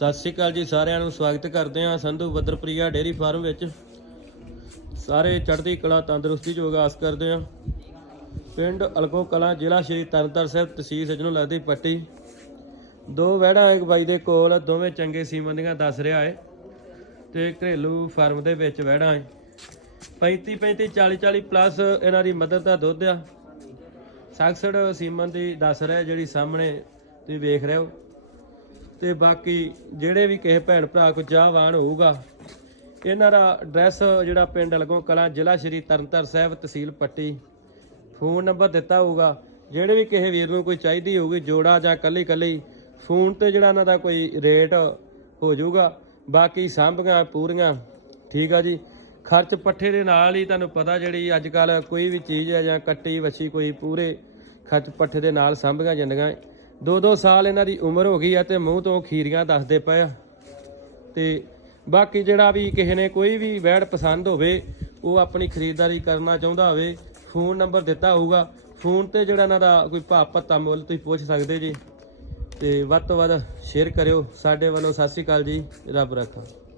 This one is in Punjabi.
ਸਤਿ ਸ਼੍ਰੀ ਅਕਾਲ ਜੀ ਸਾਰਿਆਂ ਨੂੰ, ਸਵਾਗਤ ਕਰਦੇ ਹਾਂ ਸੰਧੂ ਬੱਦਰਪ੍ਰਿਆ ਡੇਅਰੀ ਫਾਰਮ ਵਿੱਚ। ਸਾਰੇ ਚੜ੍ਹਦੀ ਕਲਾ ਤੰਦਰੁਸਤੀ ਜੋ ਆਸ ਕਰਦੇ ਹਾਂ। ਪਿੰਡ ਅਲਗੋ ਕਲਾ ਜ਼ਿਲ੍ਹਾ ਸ਼੍ਰੀ ਤਰਨਤਾਰਨ ਸਾਹਿਬ, ਤਹਿਸੀਲ ਸਜਣੋਂ ਲੱਗਦੀ ਪੱਟੀ। ਦੋ ਵਹਿੜਾ ਇੱਕ ਬਾਈ ਦੇ ਕੋਲ, ਦੋਵੇਂ ਚੰਗੇ ਸੀਮਨ ਦੀਆਂ ਦੱਸ ਰਿਹਾ ਹੈ ਤੇ ਘਰੇਲੂ ਫਾਰਮ ਦੇ ਵਿੱਚ ਵਹਿੜਾ ਏ। 35 35 40 40 ਪਲੱਸ ਇਹਨਾਂ ਦੀ ਮਦਦ ਦਾ ਦੁੱਧ ਆ। ਸਾਕਸੜ ਸੀਮਨ ਦੀ ਦੱਸ ਰਿਹਾ ਜਿਹੜੀ ਸਾਹਮਣੇ ਤੁਸੀਂ ਵੇਖ ਰਹੇ ਹੋ। ਤੇ ਬਾਕੀ ਜਿਹੜੇ ਵੀ ਕਿਸੇ ਭੈਣ ਭਰਾ ਕੋ ਚਾਹਵਾਨ ਹੋਊਗਾ, ਇਹਨਾਂ ਦਾ ਐਡਰੈਸ ਜਿਹੜਾ ਪਿੰਡ ਅਲਗੋਂ ਕਲਾਂ ਜ਼ਿਲ੍ਹਾ ਸ਼੍ਰੀ ਤਰਨਤਾਰਨ ਸਾਹਿਬ ਤਹਿਸੀਲ ਪੱਟੀ। ਫੋਨ ਨੰਬਰ ਦਿੱਤਾ ਹੋਊਗਾ, ਜਿਹੜੇ ਵੀ ਕਿਸੇ ਵੀਰ ਨੂੰ ਕੋਈ ਚਾਹੀਦੀ ਹੋਊਗੀ, ਜੋੜਾ ਜਾਂ ਕੱਲੀ ਕੱਲੀ, ਫੋਨ ਤੇ ਜਿਹੜਾ ਇਹਨਾਂ ਦਾ ਕੋਈ ਰੇਟ ਹੋ ਜਾਊਗਾ, ਬਾਕੀ ਸਾਂਭੀਆਂ ਪੂਰੀਆਂ, ਠੀਕ ਆ ਜੀ। ਖਰਚ ਪੱਠੇ ਦੇ ਨਾਲ ਹੀ ਤੁਹਾਨੂੰ ਪਤਾ ਜਿਹੜੀ ਅੱਜ ਕੱਲ ਕੋਈ ਵੀ ਚੀਜ਼ ਹੈ ਜਾਂ ਕੱਟੀ, ਵੱਛੀ ਕੋਈ ਪੂਰੇ ਖਰਚ ਪੱਠੇ ਦੇ ਨਾਲ ਸਾਂਭੀਆਂ ਜਾਂਦੀਆਂ। ਦੋ ਦੋ ਸਾਲ ਇਹਨਾਂ ਦੀ ਉਮਰ ਹੋ ਗਈ ਆ ਤੇ ਮੂੰਹ ਤੋਂ ਖੀਰੀਆਂ ਦੱਸਦੇ ਪਏ ਆ। ਤੇ ਬਾਕੀ ਜਿਹੜਾ ਵੀ ਕਿਸੇ ਨੇ ਕੋਈ ਵੀ ਵੈੜ ਪਸੰਦ ਹੋਵੇ, ਉਹ ਆਪਣੀ ਖਰੀਦਦਾਰੀ ਕਰਨਾ ਚਾਹੁੰਦਾ ਹੋਵੇ, ਫੋਨ ਨੰਬਰ ਦਿੱਤਾ ਹੋਊਗਾ। ਫੋਨ ਤੇ ਜਿਹੜਾ ਇਹਨਾਂ ਦਾ ਕੋਈ ਭਾਅ ਪੱਤਾ ਮੁੱਲ ਤੁਸੀਂ ਪੁੱਛ ਸਕਦੇ ਜੀ। ਤੇ ਵੱਧ ਤੋਂ ਵੱਧ ਸ਼ੇਅਰ ਕਰਿਓ। ਸਾਡੇ ਵੱਲੋਂ ਸਤਿ ਸ਼੍ਰੀ ਅਕਾਲ ਜੀ। ਰੱਬ ਰੱਖਾ।